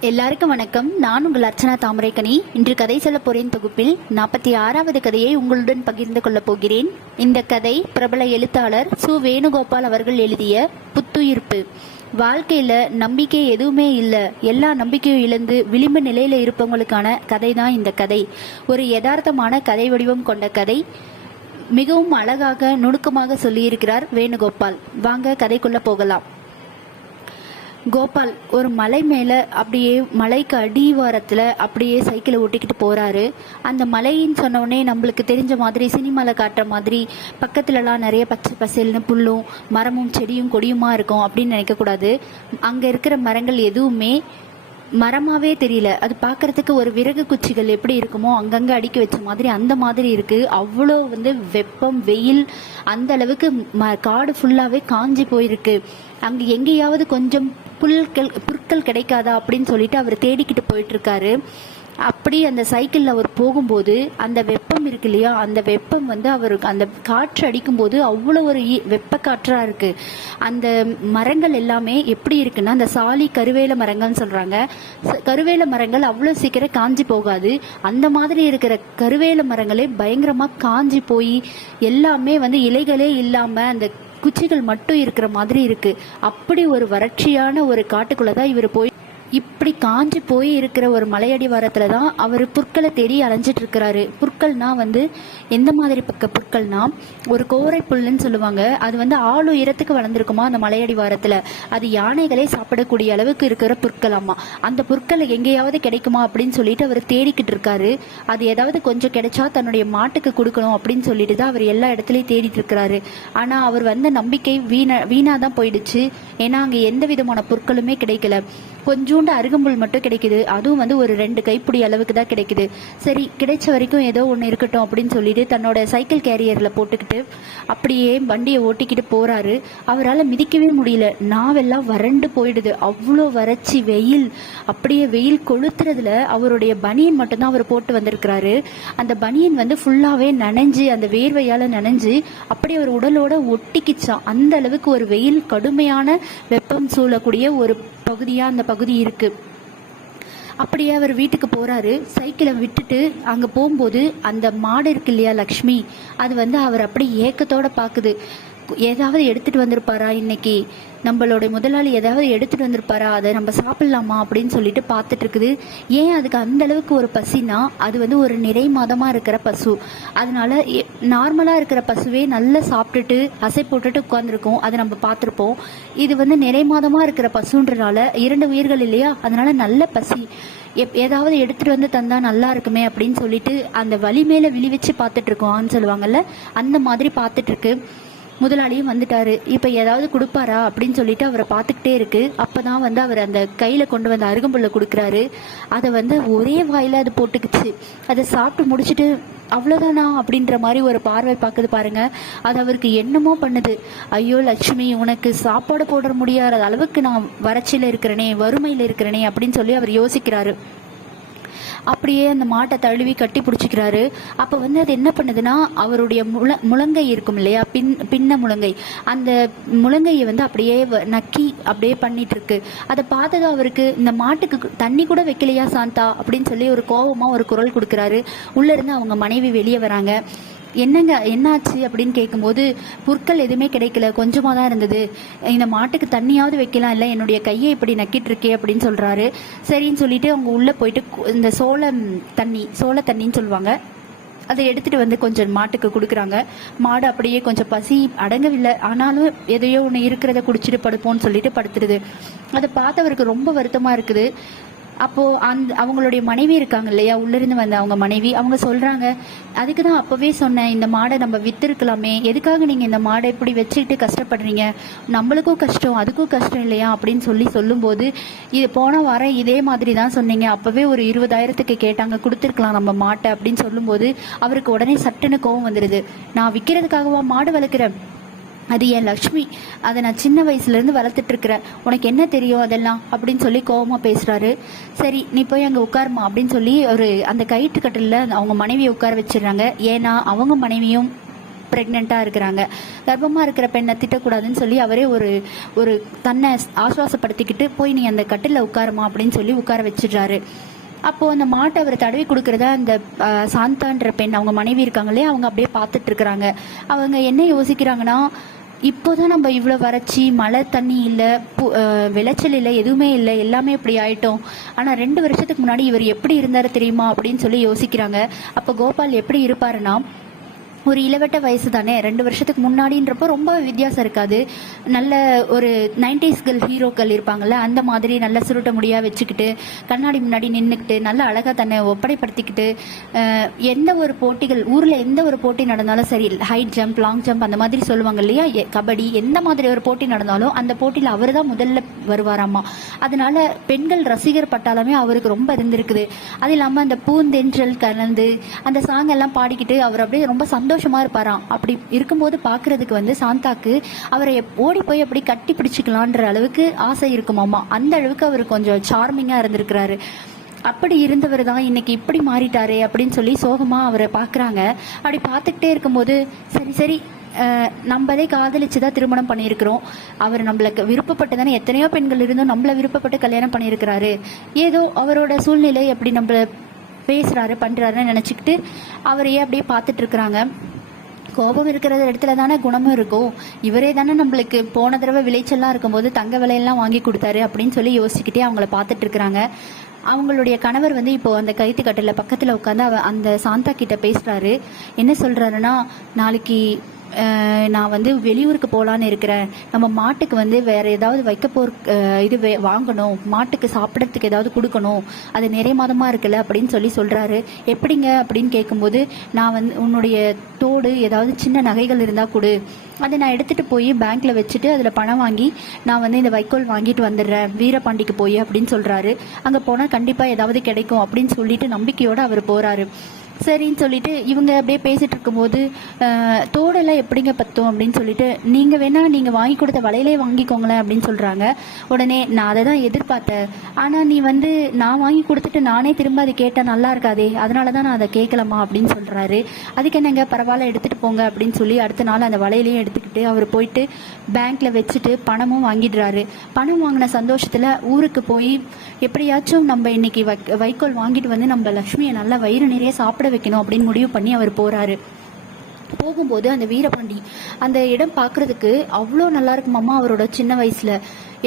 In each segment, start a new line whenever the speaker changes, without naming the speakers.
எல்லாருக்கும் வணக்கம். நான் உங்கள் அர்ச்சனா தாமரைக்கனி. இன்று கதை சொல்ல போறேன் தொகுப்பில் நாற்பத்தி ஆறாவது கதையை உங்களுடன் பகிர்ந்து கொள்ளப் போகிறேன். இந்த கதை பிரபல எழுத்தாளர் சு. வேணுகோபால் அவர்கள் எழுதிய புத்துயிர்ப்பு வாழ்க்கையில நம்பிக்கை எதுவுமே இல்லை. எல்லா நம்பிக்கையும் இழந்து விளிம்பு நிலையில இருப்பவங்களுக்கான கதை தான் இந்த கதை. ஒரு யதார்த்தமான கதை வடிவம் கொண்ட கதை. மிகவும் அழகாக நுணுக்கமாக சொல்லியிருக்கிறார் வேணுகோபால். வாங்க கதைக்குள்ள போகலாம். கோபால் ஒரு மலை மேலே அப்படியே மலைக்கு அடிவாரத்தில் அப்படியே சைக்கிளை ஓட்டிக்கிட்டு போகிறாரு அந்த மலைன்னு சொன்னோடனே நம்மளுக்கு தெரிஞ்ச மாதிரி சினிமாவில் காட்டுற மாதிரி பக்கத்துலலாம் நிறைய பச்சை பசேல்னு புல்லும் மரமும் செடியும் கொடியுமா இருக்கும் அப்படின்னு நினைக்கக்கூடாது. அங்கே இருக்கிற மரங்கள் எதுவுமே மரமாவே தெரியல. அது பார்க்கறதுக்கு ஒரு விறகு குச்சிகள் எப்படி இருக்குமோ அங்கங்கே அடுக்கி வச்ச மாதிரி அந்த மாதிரி இருக்கு. அவ்வளோ வந்து வெப்பம் வெயில் அந்த அளவுக்கு ம காடு ஃபுல்லாகவே காஞ்சி போயிருக்கு. அங்கே எங்கேயாவது கொஞ்சம் புல்கள் புற்கள் கிடைக்காதா அப்படின்னு சொல்லிட்டு அவர் தேடிக்கிட்டு போயிட்டு இருக்காரு அப்படி அந்த சைக்கிளில் அவர் போகும்போது அந்த வெப்பம் இருக்கு இல்லையா? அந்த வெப்பம் வந்து அவருக்கு அந்த காற்று அடிக்கும்போது அவ்வளோ ஒரு வெப்ப காற்றாக இருக்கு. அந்த மரங்கள் எல்லாமே எப்படி இருக்குன்னா அந்த சாலி கருவேல மரங்கள்னு சொல்கிறாங்க கருவேல மரங்கள் அவ்வளோ சீக்கிரம் காஞ்சி போகாது. அந்த மாதிரி இருக்கிற கருவேல மரங்களே பயங்கரமாக காஞ்சி போய் எல்லாமே வந்து இலைகளே இல்லாமல் அந்த குச்சிகள் மட்டும் இருக்கிற மாதிரி இருக்கு. அப்படி ஒரு வறட்சியான ஒரு காட்டுக்குள்ள தான் இவர் போய் இப்படி காஞ்சி போய் இருக்கிற ஒரு மலையடிவாரத்துல தான் அவர் புற்களை தேடி அலைஞ்சிட்டு இருக்கிறாரு புற்கள்னா வந்து எந்த மாதிரி பக்க புற்கள்னா ஒரு கோரை புல்லுன்னு சொல்லுவாங்க. அது வந்து ஆளு உயரத்துக்கு வளர்ந்துருக்குமா அந்த மலையடிவாரத்துல. அது யானைகளே சாப்பிடக்கூடிய அளவுக்கு இருக்கிற புற்களாமா. அந்த புற்கள் எங்கேயாவது கிடைக்குமா அப்படின்னு சொல்லிட்டு அவர் தேடிக்கிட்டு இருக்காரு அது ஏதாவது கொஞ்சம் கிடைச்சா தன்னுடைய மாட்டுக்கு கொடுக்கணும் அப்படின்னு சொல்லிட்டு தான் அவர் எல்லா இடத்துலையும் தேடிட்டு இருக்கிறாரு ஆனா அவர் வந்த நம்பிக்கை வீணா வீணாக தான் போயிடுச்சு. ஏன்னா அங்க எந்த விதமான பொருட்களுமே கிடைக்கல. கொஞ்சோண்டு அருகம்புல் மட்டும் கிடைக்குது. அதுவும் வந்து ஒரு ரெண்டு கைப்பிடி அளவுக்கு தான் கிடைக்குது. சரி கிடைச்ச வரைக்கும் ஏதோ ஒன்று இருக்கட்டும் அப்படின்னு சொல்லிட்டு தன்னோட சைக்கிள் கேரியரில் போட்டுக்கிட்டு அப்படியே வண்டியை ஓட்டிக்கிட்டு போறாரு. அவரால் மிதிக்கவே முடியல. நாவெல்லாம் வறண்டு போயிடுது. அவ்வளோ வறட்சி வெயில். அப்படியே வெயில் கொளுத்துறதுல அவருடைய பனியன் மட்டும்தான் அவர் போட்டு வந்திருக்கிறாரு. அந்த பனியன் வந்து ஃபுல்லாகவே நனைஞ்சு அந்த வேர்வையால் நனைஞ்சு அப்படியே அவர் உடலோட ஒட்டிக்கிச்சான் அந்த அளவுக்கு ஒரு வெயில் கடுமையான வெப்பம் சூழக்கூடிய ஒரு பகுதியாக அந்த பகுதி இருக்குது அப்படியே அவர் வீட்டுக்கு போகிறாரு சைக்கிளை விட்டுட்டு அங்கே போகும்போது அந்த மாடு இருக்கு இல்லையா லக்ஷ்மி? அது வந்து அவர் அப்படி ஏக்கத்தோட பார்க்குது ஏதாவது எடுத்துட்டு வந்திருப்பாரா இன்னைக்கு? நம்மளோட முதலாளி ஏதாவது எடுத்துட்டு வந்திருப்பாரா? அதை நம்ம சாப்பிடலாமா அப்படின்னு சொல்லிட்டு பார்த்துட்டு இருக்குது. ஏன் அதுக்கு அந்த அளவுக்கு ஒரு பசினா அது வந்து ஒரு நிறை மாதமா இருக்கிற பசு. அதனால எ- நார்மலா இருக்கிற பசுவே நல்லா சாப்பிட்டுட்டு அசை போட்டுட்டு உட்காந்துருக்கும் அதை நம்ம பார்த்துருப்போம். இது வந்து நிறை மாதமா இருக்கிற பசுன்றனால இரண்டு உயிர்கள் இல்லையா? அதனால நல்ல பசி. எப்- ஏதாவது எடுத்துட்டு வந்து தந்தா நல்லா இருக்குமே அப்படின்னு சொல்லிட்டு அந்த வலி மேல விழி வச்சு பார்த்துட்டு இருக்கோம்னு சொல்லுவாங்கல்ல? அந்த மாதிரி பார்த்துட்டு இருக்கு. முதலாளியும் வந்துட்டாரு. இப்போ ஏதாவது கொடுப்பாரா அப்படின்னு சொல்லிட்டு அவரை பார்த்துக்கிட்டே இருக்கு. அப்பதான் வந்து அவர் அந்த கையில கொண்டு வந்த அருகம்புல்ல கொடுக்குறாரு. அதை வந்து ஒரே வாயில அது போட்டுக்குச்சு. அதை சாப்பிட்டு முடிச்சுட்டு அவ்வளோதானா அப்படின்ற மாதிரி ஒரு பார்வை பார்க்குது பாருங்க. அது அவருக்கு என்னமோ பண்ணுது. ஐயோ லட்சுமி உனக்கு சாப்பாடு போட முடியாத அளவுக்கு நான் வறட்சியில் இருக்கிறனே வறுமையில் இருக்கிறனே அப்படின்னு சொல்லி அவர் யோசிக்கிறாரு. அப்படியே அந்த மாட்டை தழுவி கட்டி பிடிச்சிக்கிறாரு. அப்போ வந்து அது என்ன பண்ணுதுன்னா அவருடைய முழ முழங்கை இருக்கும் இல்லையா? பின் பின்ன முழங்கை. அந்த முழங்கையை வந்து அப்படியே வ- நக்கி அப்படியே பண்ணிட்டு இருக்கு அதை பார்த்தது அவருக்கு இந்த மாட்டுக்கு தண்ணி கூட வைக்கலையா சாந்தா? அப்படின்னு சொல்லி ஒரு கோபமாக ஒரு குரல் கொடுக்குறாரு. உள்ளேருந்து அவங்க மனைவி வெளியே வராங்க. என்னங்க என்னாச்சு அப்படின்னு கேட்கும்போது புற்கள் எதுவுமே கிடைக்கல கொஞ்சமாக தான் இருந்தது. இந்த மாட்டுக்கு தண்ணியாவது வைக்கலாம் இல்லை என்னுடைய கையை இப்படி நக்கிட்டு இருக்கே அப்படின்னு சொல்கிறாரு சரின்னு சொல்லிட்டு அவங்க உள்ளே போயிட்டு இந்த சோளம் தண்ணி சோள தண்ணின்னு சொல்லுவாங்க. அதை எடுத்துட்டு வந்து கொஞ்சம் மாட்டுக்கு கொடுக்குறாங்க. மாடு அப்படியே கொஞ்சம் பசி அடங்கவில்லை. ஆனாலும் எதையோ ஒன்று இருக்கிறத குடிச்சிட்டு படுப்போம்னு சொல்லிட்டு படுத்துடுது அதை பார்த்தவருக்கு ரொம்ப வருத்தமாக இருக்குது. அப்போ அந்த அவங்களுடைய மனைவி இருக்காங்க இல்லையா? உள்ளிருந்து வந்த அவங்க மனைவி. அவங்க சொல்றாங்க அதுக்கு தான் அப்பவே சொன்னேன் இந்த மாடை நம்ம வித்திருக்கலாமே. எதுக்காக நீங்க இந்த மாடை இப்படி வச்சுக்கிட்டு கஷ்டப்படுறீங்க? நம்மளுக்கும் கஷ்டம் அதுக்கும் கஷ்டம் இல்லையா? அப்படின்னு சொல்லி சொல்லும்போது இது போன வாரம் இதே மாதிரி தான் சொன்னீங்க. அப்பவே ஒரு இருபதாயிரத்துக்கு கேட்டாங்க கொடுத்துருக்கலாம் நம்ம மாட்டை. அப்படின்னு சொல்லும்போது அவருக்கு உடனே சட்டுன்னு கோவம் வந்துடுது நான் விற்கிறதுக்காகவா மாடு வளர்க்குறேன்? அது என் லக்ஷ்மி? அதை நான் சின்ன வயசுலேருந்து வளர்த்துட்ருக்குறேன். உனக்கு என்ன தெரியும் அதெல்லாம்? அப்படின்னு சொல்லி கோபமாக பேசுகிறாரு சரி நீ போய் அங்கே உட்காருமா? அப்படின்னு சொல்லி ஒரு அந்த கயிற்று கட்டில அவங்க மனைவியை உட்கார வச்சிடுறாங்க. ஏன்னா அவங்க மனைவியும் ப்ரெக்னெண்ட்டாக இருக்கிறாங்க. கர்ப்பமாக இருக்கிற பெண்ணை திட்டக்கூடாதுன்னு சொல்லி அவரே ஒரு ஒரு தன்னை ஆசுவாசப்படுத்திக்கிட்டு போய் நீ அந்த கட்டிலில் உட்காருமா? அப்படின்னு சொல்லி உட்கார வச்சிடுறாரு. அப்போ அந்த மாட்டை அவர் தடவி கொடுக்கறத அந்த சாந்தான்ற பெண் அவங்க மனைவி இருக்காங்களே அவங்க அப்படியே பார்த்துட்டு இருக்கிறாங்க அவங்க என்ன யோசிக்கிறாங்கன்னா இப்போதான் நம்ம இவ்வளோ வறட்சி மழை தண்ணி இல்லை விளைச்சல் இல்லை எதுவுமே இல்லை எல்லாமே இப்படி ஆயிட்டோம். ஆனால் ரெண்டு வருஷத்துக்கு முன்னாடி இவர் எப்படி இருந்தார் தெரியுமா அப்படின்னு சொல்லி யோசிக்கிறாங்க. அப்போ கோபால் எப்படி இருப்பாருன்னா ஒரு இளவட்ட வயசு தானே ரெண்டு வருஷத்துக்கு முன்னாடின்றப்போ ரொம்ப வித்தியாசம் இருக்காது. நல்ல ஒரு நைன்டிஸ்கள் ஹீரோக்கள் இருப்பாங்கல்ல அந்த மாதிரி நல்ல சுருட்ட முடியா வச்சுக்கிட்டு கண்ணாடி முன்னாடி நின்றுக்கிட்டு நல்ல அழகாக தன்னை ஒப்படைப்படுத்திக்கிட்டு எந்த ஒரு போட்டிகள் ஊரில் எந்த ஒரு போட்டி நடந்தாலும் சரி ஹைட் ஜம்ப் லாங் ஜம்ப் அந்த மாதிரி சொல்லுவாங்க இல்லையா? கபடி எந்த மாதிரி ஒரு போட்டி நடந்தாலும் அந்த போட்டியில் அவர் தான் முதல்ல வருவாராமா. அதனால பெண்கள் ரசிகர் பட்டாலுமே அவருக்கு ரொம்ப இருந்திருக்குது. அது இல்லாமல் அந்த பூந்தென்றல் கலந்து அந்த சாங் எல்லாம் பாடிக்கிட்டு அவர் அப்படியே ரொம்ப சந்தோஷமா இருப்பாராம். அப்படி இருக்கும்போது பார்க்கிறதுக்கு வந்து சாந்தாக்கு அவரை ஓடி போய் அப்படி கட்டி பிடிச்சிக்கலான்ற அளவுக்கு ஆசை இருக்குமாம்மா அந்த அளவுக்கு அவர் கொஞ்சம் சார்மிங்காக இருந்திருக்கிறாரு. அப்படி இருந்தவர் தான் இன்னைக்கு இப்படி மாறிட்டாரே அப்படின்னு சொல்லி சோகமா அவரை பார்க்குறாங்க அப்படி பார்த்துக்கிட்டே இருக்கும்போது சரி சரி நம்மளே காதலிச்சு தான் திருமணம் பண்ணியிருக்கிறோம். அவர் நம்மளுக்கு விருப்பப்பட்டு தானே எத்தனையோ பெண்கள் இருந்தும் நம்மள விருப்பப்பட்டு கல்யாணம் பண்ணியிருக்கிறாரு. ஏதோ அவரோட சூழ்நிலை அப்படி நம்மள பேசுகிறாரு பண்ணுறாருன்னு நினச்சிக்கிட்டு அவரையே அப்படியே பார்த்துட்டு இருக்கிறாங்க கோபம் இருக்கிற இடத்துல தானே குணமும் இருக்கும். இவரே தானே நம்மளுக்கு போன தடவை விளைச்சல்லாம் இருக்கும்போது தங்க விலையெல்லாம் வாங்கி கொடுத்தாரு அப்படின்னு சொல்லி யோசிச்சுக்கிட்டே அவங்கள பார்த்துட்டு இருக்கிறாங்க அவங்களுடைய கணவர் வந்து இப்போ அந்த கைத்து கட்டில பக்கத்தில் உட்காந்து அவ அந்த சாந்தா கிட்ட பேசுறாரு. என்ன சொல்றாருன்னா நாளைக்கு நான் வந்து வெளியூருக்கு போகலான்னு இருக்கிறேன். நம்ம மாட்டுக்கு வந்து வேற ஏதாவது வைக்க போர் இது வே- வாங்கணும். மாட்டுக்கு சாப்பிட்றதுக்கு ஏதாவது கொடுக்கணும். அது நிறைய மாதமாக இருக்குல்ல அப்படின்னு சொல்லி சொல்கிறாரு எப்படிங்க அப்படின்னு கேட்கும்போது நான் வந்து உன்னுடைய தோடு ஏதாவது சின்ன நகைகள் இருந்தால் கொடு. அதை நான் எடுத்துகிட்டு போய் பேங்க்கில் வச்சுட்டு அதில் பணம் வாங்கி நான் வந்து இந்த வைக்கோல் வாங்கிட்டு வந்துடுறேன். வீரபாண்டிக்கு போய் அப்படின்னு சொல்கிறாரு அங்கே போனால் கண்டிப்பாக ஏதாவது கிடைக்கும் அப்படின்னு சொல்லிட்டு நம்பிக்கையோடு அவர் போகிறாரு சரின்னு சொல்லிட்டு இவங்க அப்படியே பேசிட்டு இருக்கும்போது தோடெல்லாம் எப்படிங்க பத்தும்? அப்படின்னு சொல்லிட்டு நீங்க வேணா நீங்க வாங்கி கொடுத்த வலையிலே வாங்கிக்கோங்களேன் அப்படின்னு சொல்றாங்க. உடனே நான் அதை தான் எதிர்பார்த்தேன். ஆனா நீ வந்து நான் வாங்கி கொடுத்துட்டு நானே திரும்ப அதை கேட்டா நல்லா இருக்காதே. அதனால தான் நான் அதை கேட்கலாமா அப்படின்னு சொல்றாரு. அதுக்கு என்னங்க? பரவாயில்ல எடுத்துட்டு போங்க அப்படின்னு சொல்லி அடுத்த நாள் அந்த வலையிலையும் எடுத்துக்கிட்டு அவர் போயிட்டு பேங்க்ல வச்சுட்டு பணமும் வாங்கிடுறாரு. பணம் வாங்கின சந்தோஷத்துல ஊருக்கு போய் எப்படியாச்சும் நம்ம இன்னைக்கு வைக்கோல் வாங்கிட்டு வந்து நம்ம லக்ஷ்மியை நல்லா வயிறு நிறைய சாப்பிட வைக்கணும் அப்படின்னு முடிவு பண்ணி அவர் போறாரு. போகும்போது அந்த வீரபாண்டி அந்த இடம் பார்க்கறதுக்கு அவ்வளோ நல்லா இருக்குமாம்மா அவரோட சின்ன வயசுல.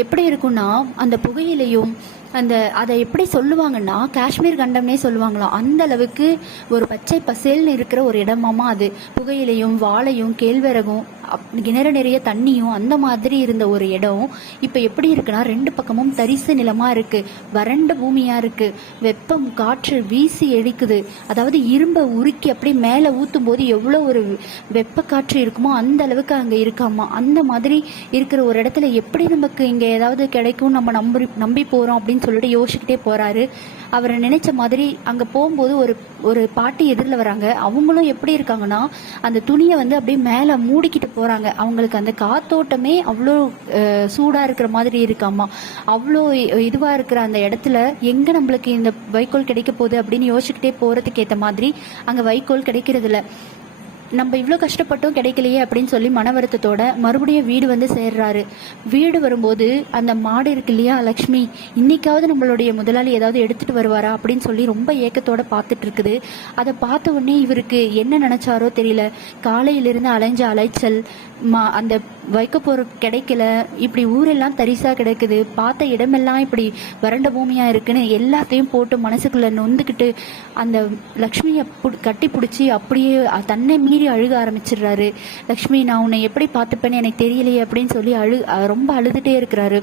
எப்படி இருக்கும்னா அந்த புகையிலையும் அந்த அதை எப்படி சொல்லுவாங்கன்னா காஷ்மீர் கண்டம்னே சொல்லுவாங்களாம். அந்த அளவுக்கு ஒரு பச்சை பசேல்னு இருக்கிற ஒரு இடமாமா அது. புகையிலையும் வாழையும் கேழ்வரகும் அப்- கிணறு நிறைய தண்ணியும் அந்த மாதிரி இருந்த ஒரு இடம் இப்போ எப்படி இருக்குன்னா ரெண்டு பக்கமும் தரிசு நிலமா இருக்கு. வறண்ட பூமியா இருக்கு. வெப்பம் காற்று வீசி அடிக்குது அதாவது இரும்பை உருக்கி அப்படியே மேலே ஊத்தும் போது எவ்வளோ ஒரு வெப்ப காற்று இருக்குமோ அந்த அளவுக்கு அங்கே இருக்காமா. அந்த மாதிரி இருக்கிற ஒரு இடத்துல எப்படி நமக்கு இங்கே ஏதாவது கிடைக்கும் நம்ம நம்பி நம்பி போகிறோம் அப்படின்னு சொல்லிட்டு யோசிச்சுக்கிட்டே போறாரு. அவரை நினைச்ச மாதிரி அங்கே போகும்போது ஒரு ஒரு பாட்டி எதிரில் வராங்க. அவங்களும் எப்படி இருக்காங்கன்னா அந்த துணியை வந்து அப்படியே மேலே மூடிக்கிட்டு போகிறாங்க அவங்களுக்கு அந்த காத்தோட்டமே அவ்வளோ சூடாக இருக்கிற மாதிரி இருக்காமா அவ்வளோ இதுவாக இருக்கிற அந்த இடத்துல எங்கே நம்மளுக்கு இந்த வைக்கோல் கிடைக்க போகுது அப்படின்னு யோசிச்சுக்கிட்டே போகிறதுக்கு ஏற்ற மாதிரி அங்கே வைக்கோல் கிடைக்கிறதில்ல. நம்ம இவ்வளோ கஷ்டப்பட்டும் கிடைக்கலையே அப்படின்னு சொல்லி மன வருத்தத்தோட மறுபடியும் வீடு வந்து சேர்றாரு. வீடு வரும்போது அந்த மாடு இருக்கு இல்லையா லக்ஷ்மி? இன்னைக்காவது நம்மளுடைய முதலாளி ஏதாவது எடுத்துட்டு வருவாரா அப்படின்னு சொல்லி ரொம்ப ஏக்கத்தோட பார்த்துட்டு இருக்குது. அதை பார்த்த உடனே இவருக்கு என்ன நினைச்சாரோ தெரியல. காலையிலிருந்து அலைஞ்ச அலைச்சல் மா அந்த வைக்க போற கிடைக்கல. இப்படி ஊரெல்லாம் தரிசா கிடைக்குது. பார்த்த இடமெல்லாம் இப்படி வறண்ட பூமியா இருக்குன்னு எல்லாத்தையும் போட்டு மனசுக்குள்ள நொந்துக்கிட்டு அந்த லக்ஷ்மியை கட்டி பிடிச்சி அப்படியே தன்னை மீறி அழுக ஆரம்பிச்சிடுறாரு. லக்ஷ்மி நான் உன்னை எப்படி பார்த்துப்பேன்னு எனக்கு தெரியலையே அப்படின்னு சொல்லி அழு ரொம்ப அழுதுட்டே இருக்கிறாரு.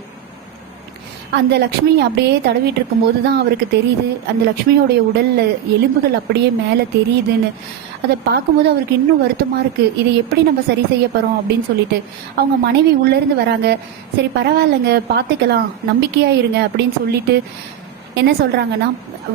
அந்த லக்ஷ்மி அப்படியே தடவிட்டு இருக்கும்போது தான் அவருக்கு தெரியுது. அந்த லக்ஷ்மியோடைய உடலில் எலும்புகள் அப்படியே மேலே தெரியுதுன்னு. அதை பார்க்கும்போது அவருக்கு இன்னும் வருத்தமாக இருக்குது இதை எப்படி நம்ம சரி செய்ய போகிறோம் அப்படின்னு சொல்லிட்டு. அவங்க மனைவி உள்ளேருந்து வராங்க. சரி பரவாயில்லைங்க பார்த்துக்கலாம். நம்பிக்கையாக இருங்க அப்படின்னு சொல்லிட்டு என்ன சொல்கிறாங்கன்னா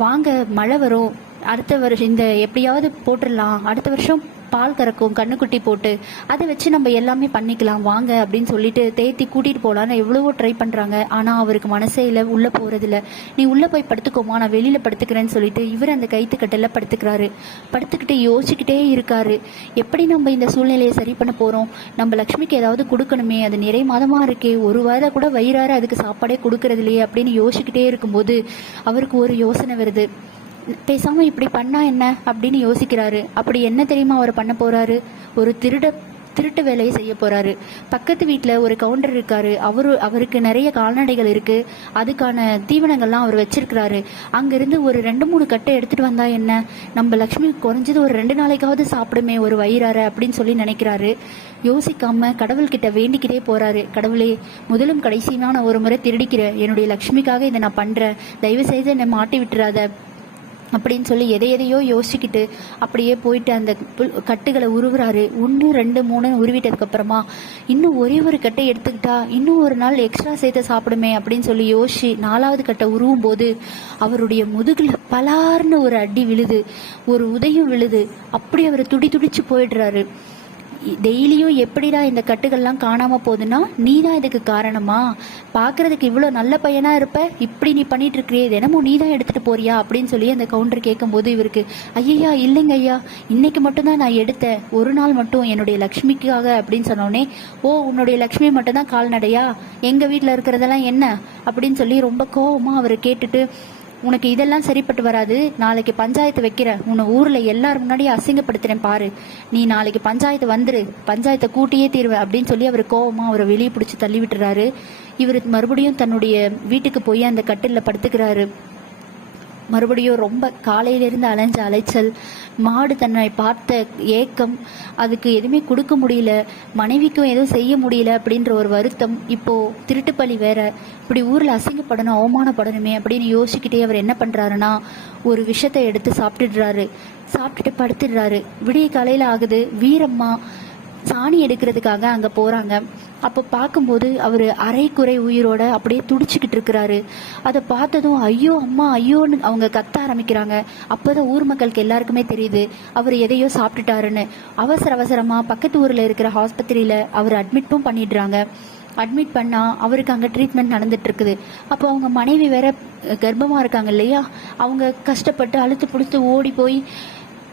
வாங்க மழை வரும். அடுத்த வருஷம் இந்த எப்படியாவது போட்டுடலாம். அடுத்த வருஷம் பால் கறக்கும் கண்ணுக்குட்டி போட்டு அதை வச்சு நம்ம எல்லாமே பண்ணிக்கலாம். வாங்க அப்படின்னு சொல்லிட்டு தேத்தி கூட்டிட்டு போகலான்னு எவ்வளவோ ட்ரை பண்ணுறாங்க ஆனால் அவருக்கு மனசே இல்லை உள்ளே போகிறதில்ல நீ உள்ளே போய் படுத்துக்கோமா நான் வெளியில் படுத்துக்கிறேன்னு சொல்லிட்டு இவர் அந்த கைத்துக்கட்டில் படுத்துக்கிறாரு. படுத்துக்கிட்டு யோசிச்சுக்கிட்டே இருக்காரு. எப்படி நம்ம இந்த சூழ்நிலையை சரி பண்ண போகிறோம் நம்ம லக்ஷ்மிக்கு ஏதாவது கொடுக்கணுமே அது நிறை மாதமாக இருக்கே. ஒரு வாரம் கூட வயிறார அதுக்கு சாப்பாடே கொடுக்கறது இல்லையே அப்படின்னு யோசிச்சுக்கிட்டே இருக்கும்போது அவருக்கு ஒரு யோசனை வருது. பேசாம இப்படி பண்ணா என்ன அப்படின்னு யோசிக்கிறாரு. அப்படி என்ன தெரியுமா அவர் பண்ண போறாரு? ஒரு திருட திருட்டு வேலையை செய்ய போறாரு. பக்கத்து வீட்டில் ஒரு கவுண்டர் இருக்காரு. அவரு அவருக்கு நிறைய கால்நடைகள் இருக்கு. அதுக்கான தீவனங்கள்லாம் அவர் வச்சிருக்கிறாரு. அங்கிருந்து ஒரு ரெண்டு மூணு கட்டை எடுத்துட்டு வந்தா என்ன? நம்ம லக்ஷ்மி குறைஞ்சது ஒரு ரெண்டு நாளைக்காவது சாப்பிடுமே ஒரு வயிறார அப்படின்னு சொல்லி நினைக்கிறாரு. யோசிக்காம கடவுள்கிட்ட வேண்டிக்கிட்டே போறாரு. கடவுளே முதலும் கடைசியுமான நான் ஒரு முறை திருடிக்கிறேன் என்னுடைய லக்ஷ்மிக்காக இதை நான் பண்றேன். தயவு செய்து என்னை மாட்டி விட்டுறாத. அப்படின்னு சொல்லி எதை எதையோ யோசிச்சுக்கிட்டு அப்படியே போயிட்டு அந்த புல்- கட்டுகளை உருவுறாரு. ஒன்று ரெண்டு மூணு உருவிட்டதுக்கப்புறமா இன்னும் ஒரே ஒரு கட்டை எடுத்துக்கிட்டா இன்னும் ஒரு நாள் எக்ஸ்ட்ரா சேர்த்து சாப்பிடுமே அப்படின்னு சொல்லி யோசிச்சு நாலாவது கட்டை உருவும் போது அவருடைய முதுகில் பலார்னு ஒரு அடி விழுது. ஒரு உதயம் விழுது. அப்படி அவர் துடி துடிச்சு போயிடுறாரு. டெய்லியும் எப்படிடா இந்த கட்டுகள்லாம் காணாம போகுதுன்னா நீ தான் இதுக்கு காரணமா? பாக்குறதுக்கு இவ்வளோ நல்ல பையனா இருப்ப? இப்படி நீ பண்ணிட்டு இருக்கிறியே தினமும் நீ தான் எடுத்துட்டு போறியா? அப்படின்னு சொல்லி அந்த கவுண்டர் கேட்கும்போது இவருக்கு ஐயா இல்லைங்க ஐயா. இன்னைக்கு மட்டும்தான் நான் எடுத்தேன். ஒரு நாள் மட்டும் என்னுடைய லக்ஷ்மிக்காக அப்படின்னு சொன்னோடனே ஓ உன்னுடைய லக்ஷ்மி மட்டும்தான் கால்நடையா? எங்க வீட்டில் இருக்கிறதெல்லாம் என்ன? அப்படின்னு சொல்லி ரொம்ப கோவமா அவர் கேட்டுட்டு உனக்கு இதெல்லாம் சரிப்பட்டு வராது. நாளைக்கு பஞ்சாயத்து வைக்கிறேன் உன்னை ஊர்ல எல்லாரும் முன்னாடியும் அசிங்கப்படுத்துறேன் பாரு. நீ நாளைக்கு பஞ்சாயத்து வந்துரு. பஞ்சாயத்தை கூட்டியே தீர்வேன் அப்படின்னு சொல்லி அவர் கோவமா அவரை வெளியே பிடிச்சி தள்ளி விட்டுறாரு. இவர் மறுபடியும் தன்னுடைய வீட்டுக்கு போய் அந்த கட்டிலில் படுத்துக்கிறாரு. மறுபடியும் ரொம்ப காலையிலிருந்து அலைஞ்ச அலைச்சல் மாடு தன்னை பார்த்த ஏக்கம் அதுக்கு எதுவுமே கொடுக்க முடியல மனைவிக்கும் எதுவும் செய்ய முடியல அப்படின்ற ஒரு வருத்தம். இப்போ திருட்டுப்பள்ளி வேற இப்படி ஊரில் அசிங்கப்படணும் அவமானப்படணுமே அப்படின்னு யோசிச்சுக்கிட்டே அவர் என்ன பண்ணுறாருன்னா ஒரு விஷத்தை எடுத்து சாப்பிட்டுடுறாரு. சாப்பிட்டுட்டு படுத்துடுறாரு. விடிய காலையில் ஆகுது. வீரம்மா சாணி எடுக்கிறதுக்காக அங்கே போகிறாங்க அப்போ பார்க்கும்போது அவர் அரைக்குறை உயிரோட அப்படியே துடிச்சுக்கிட்டு இருக்கிறாரு. அதை பார்த்ததும் ஐயோ அம்மா ஐயோன்னு அவங்க கத்த ஆரம்பிக்கிறாங்க. அப்போதான் ஊர் மக்களுக்கு எல்லாருக்குமே தெரியுது. அவர் எதையோ சாப்பிட்டுட்டாருன்னு. அவசர அவசரமாக பக்கத்து ஊரில் இருக்கிற ஹாஸ்பத்திரியில் அவர் அட்மிட்டும் பண்ணிடுறாங்க. அட்மிட் பண்ணால் அவருக்கு அங்கே ட்ரீட்மெண்ட் நடந்துட்டு இருக்குது. அப்போ அவங்க மனைவி வேற கர்ப்பமாக இருக்காங்க இல்லையா? அவங்க கஷ்டப்பட்டு அழுத்து பிடித்து ஓடி போய்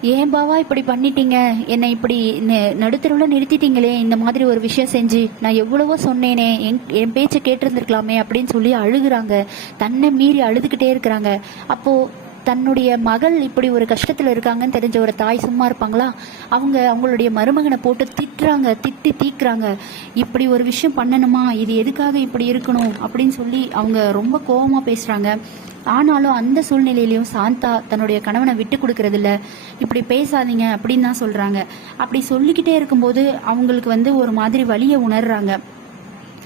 ஏன் பாவா இப்படி பண்ணிட்டீங்க? என்னை இப்படி நடுத்தருவில் நிறுத்திட்டீங்களே இந்த மாதிரி ஒரு விஷயம் செஞ்சு. நான் எவ்வளவோ சொன்னேனே என் என் பேச்சை கேட்டிருந்திருக்கலாமே அப்படின்னு சொல்லி அழுகுறாங்க. தன்னை மீறி அழுதுகிட்டே இருக்கிறாங்க. அப்போ தன்னுடைய மகள் இப்படி ஒரு கஷ்டத்துல இருக்காங்கன்னு தெரிஞ்ச ஒரு தாய் சும்மா இருப்பாங்களா? அவங்க அவங்களுடைய மருமகனை போட்டு திட்டுறாங்க திட்டி தீக்குறாங்க. இப்படி ஒரு விஷயம் பண்ணணுமா? இது எதுக்காக இப்படி இருக்கணும்? அப்படின்னு சொல்லி அவங்க ரொம்ப கோவமா பேசுறாங்க. ஆனாலும் அந்த சூழ்நிலையிலையும் சாந்தா தன்னுடைய கணவனை விட்டு கொடுக்கறதில்ல. இப்படி பேசாதீங்க அப்படின்னு தான் சொல்றாங்க. அப்படி சொல்லிக்கிட்டே இருக்கும்போது அவங்களுக்கு வந்து ஒரு மாதிரி வழியை உணர்றாங்க.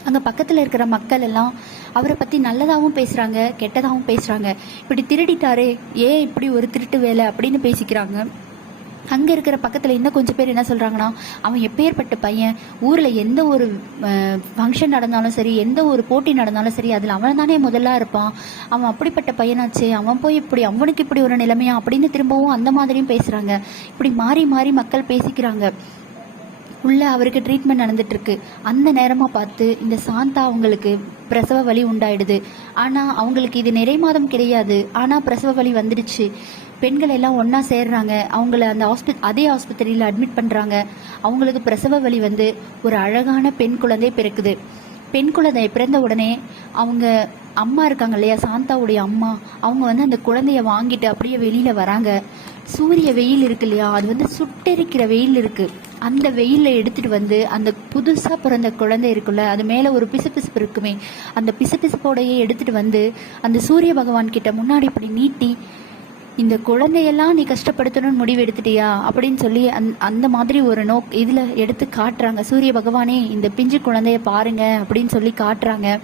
அங்க பக்கத்துல இருக்கிற மக்கள் எல்லாம் அவரை பத்தி நல்லதாகவும் பேசுறாங்க கெட்டதாகவும் பேசுறாங்க. இப்படி திருடிட்டாரே ஏன் இப்படி ஒரு திருட்டு வேலை அப்படின்னு பேசிக்கிறாங்க. அங்கே இருக்கிற பக்கத்தில் இன்னும் கொஞ்சம் பேர் என்ன சொல்கிறாங்கன்னா அவன் எப்பேற்பட்ட பையன் ஊரில் எந்த ஒரு ஃபங்க்ஷன் நடந்தாலும் சரி எந்த ஒரு போட்டி நடந்தாலும் சரி அதில் அவன் தானே முதல்ல இருப்பான். அவன் அப்படிப்பட்ட பையனாச்சு அவன் போய் இப்படி அவனுக்கு இப்படி ஒரு நிலைமையா அப்படின்னு திரும்பவும் அந்த மாதிரியும் பேசுகிறாங்க இப்படி மாறி மாறி மக்கள் பேசிக்கிறாங்க. உள்ளே அவருக்கு ட்ரீட்மெண்ட் நடந்துட்டுருக்கு. அந்த நேரமாக பார்த்து இந்த சாந்தா அவங்களுக்கு பிரசவ வலி உண்டாயிடுது. ஆனால் அவங்களுக்கு இது நிறை மாதம் கிடையாது. ஆனால் பிரசவ வலி வந்துடுச்சு. பெண்கள் எல்லாம் ஒன்றா சேர்றாங்க. அவங்கள அந்த ஹாஸ்பி அதே ஆஸ்பத்திரியில் அட்மிட் பண்ணுறாங்க அவங்களுக்கு பிரசவ வலி வந்து ஒரு அழகான பெண் குழந்தை பிறக்குது. பெண் குழந்தை பிறந்த உடனே அவங்க அம்மா இருக்காங்க இல்லையா சாந்தாவுடைய அம்மா அவங்க வந்து அந்த குழந்தைய வாங்கிட்டு அப்படியே வெளியில் வராங்க. சூரிய வெயில் இருக்கு இல்லையா அது வந்து சுட்டெரிக்கிற வெயில் இருக்கு. அந்த வெயிலில் எடுத்துட்டு வந்து அந்த புதுசாக பிறந்த குழந்தை இருக்குல்ல அது மேலே ஒரு பிசுபிசுப்பு இருக்குமே அந்த பிசுபிசுப்போடையே எடுத்துட்டு வந்து அந்த சூரிய பகவான் கிட்ட முன்னாடி இப்படி நீட்டி இந்த குழந்தையெல்லாம் நீ கஷ்டப்படுத்தணும்னு முடிவு எடுத்துட்டியா அப்படின்னு சொல்லி அந் அந்த மாதிரி ஒரு நோக் இதுல எடுத்து காட்டுறாங்க. சூரிய பகவானே இந்த பிஞ்சு குழந்தைய பாருங்க அப்படின்னு சொல்லி காட்டுறாங்க.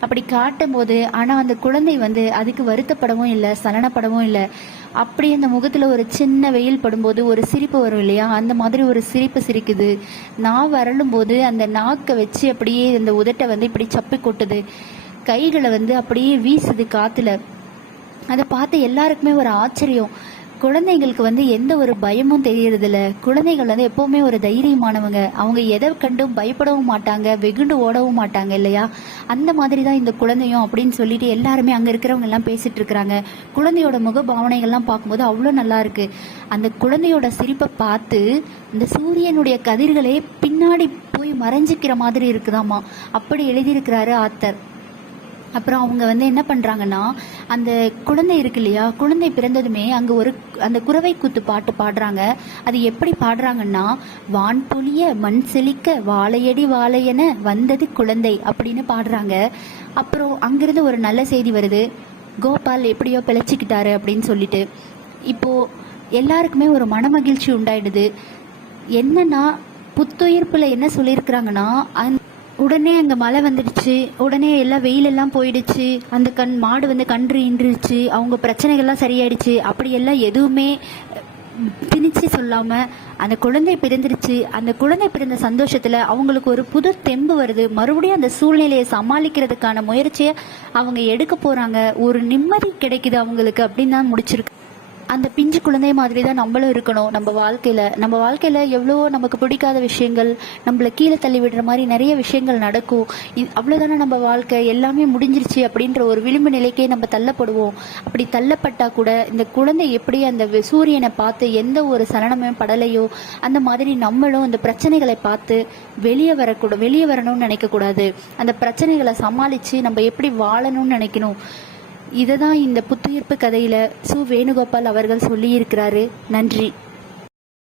அப்படி காட்டும் போது ஆனா அந்த குழந்தை வந்து அதுக்கு வருத்தப்படவும் இல்லை சலனப்படவும் இல்லை. அப்படி அந்த முகத்துல ஒரு சின்ன வெயில் படும்போது ஒரு சிரிப்பு வரும் இல்லையா? அந்த மாதிரி ஒரு சிரிப்பு சிரிக்குது. நான் வரலும் போது அந்த நாக்கை வச்சு அப்படியே அந்த உதட்டை வந்து இப்படி சப்பி கொட்டுது. கைகளை வந்து அப்படியே வீசுது காத்துல. அதை பார்த்து எல்லாருக்குமே ஒரு ஆச்சரியம். குழந்தைங்களுக்கு வந்து எந்த ஒரு பயமும் தெரியறதில்ல. குழந்தைகள் வந்து எப்பவுமே ஒரு தைரியமானவங்க. அவங்க எதை கண்டும் பயப்படவும் மாட்டாங்க. வெகுண்டு ஓடவும் மாட்டாங்க இல்லையா? அந்த மாதிரி தான் இந்த குழந்தையும் அப்படின்னு சொல்லிட்டு எல்லாருமே அங்கே இருக்கிறவங்க எல்லாம் பேசிட்டு இருக்கிறாங்க. குழந்தையோட முக பாவனைகள்லாம் பார்க்கும்போது அவ்வளோ நல்லா இருக்கு. அந்த குழந்தையோட சிரிப்பை பார்த்து இந்த சூரியனுடைய கதிர்களே பின்னாடி போய் மறைஞ்சிக்கிற மாதிரி இருக்குதாமா அப்படி எழுதியிருக்கிறாரு ஆத்தர். அப்புறம் அவங்க வந்து என்ன பண்ணுறாங்கன்னா அந்த குழந்தை இருக்கு இல்லையா குழந்தை பிறந்ததுமே அங்கே ஒரு அந்த குறவை கூத்து பாட்டு பாடுறாங்க. அது எப்படி பாடுறாங்கன்னா வான் பொழிய மண் செழிக்க வாழையடி வாழையென வந்தது குழந்தை அப்படின்னு பாடுறாங்க. அப்புறம் அங்கிருந்து ஒரு நல்ல செய்தி வருது. கோபால் எப்படியோ பிழைச்சிக்கிட்டாரு அப்படின்னு சொல்லிட்டு. இப்போது எல்லாருக்குமே ஒரு மனமகிழ்ச்சி உண்டாயிடுது. என்னன்னா புத்துயிர்ப்பில் என்ன சொல்லியிருக்கிறாங்கன்னா அந்த உடனே அங்கே மழை வந்துடுச்சு. உடனே எல்லாம் வெயிலெல்லாம் போயிடுச்சு. அந்த கண் மாடு வந்து கன்று இன்றுச்சு அவங்க பிரச்சனைகள்லாம் சரியாயிடுச்சு. அப்படி எல்லாம் எதுவுமே திணிச்சு சொல்லாம அந்த குழந்தை பிறந்துருச்சு. அந்த குழந்தை பிறந்த சந்தோஷத்துல அவங்களுக்கு ஒரு புது தெம்பு வருது. மறுபடியும் அந்த சூழ்நிலையை சமாளிக்கிறதுக்கான முயற்சியை அவங்க எடுக்க போறாங்க. ஒரு நிம்மதி கிடைக்குது அவங்களுக்கு அப்படின்னு தான் முடிச்சிருக்கு. அந்த பிஞ்சு குழந்தை மாதிரி தான் நம்மளும் இருக்கணும். நம்ம வாழ்க்கையில் நம்ம வாழ்க்கையில் எவ்வளவோ நமக்கு பிடிக்காத விஷயங்கள் நம்மள கீழே தள்ளி விடுற மாதிரி நிறைய விஷயங்கள் நடக்கும். அவ்வளோதானே நம்ம வாழ்க்கை? எல்லாமே முடிஞ்சிருச்சு அப்படின்ற ஒரு விளிம்பு நிலைக்கே நம்ம தள்ளப்படுவோம். அப்படி தள்ளப்பட்டால் கூட இந்த குழந்தை எப்படி அந்த சூரியனை பார்த்து எந்த ஒரு சலனமும் படலையோ அந்த மாதிரி நம்மளும் அந்த பிரச்சனைகளை பார்த்து வெளியே வரக்கூட வெளியே வரணும்னு நினைக்கக்கூடாது. அந்த பிரச்சனைகளை சமாளித்து நம்ம எப்படி வாழணும்னு நினைக்கணும். இதை தான் இந்த புத்துயிர்ப்பு கதையில சு வேணுகோபால் அவர்கள் சொல்லியிருக்கிறாரு. நன்றி.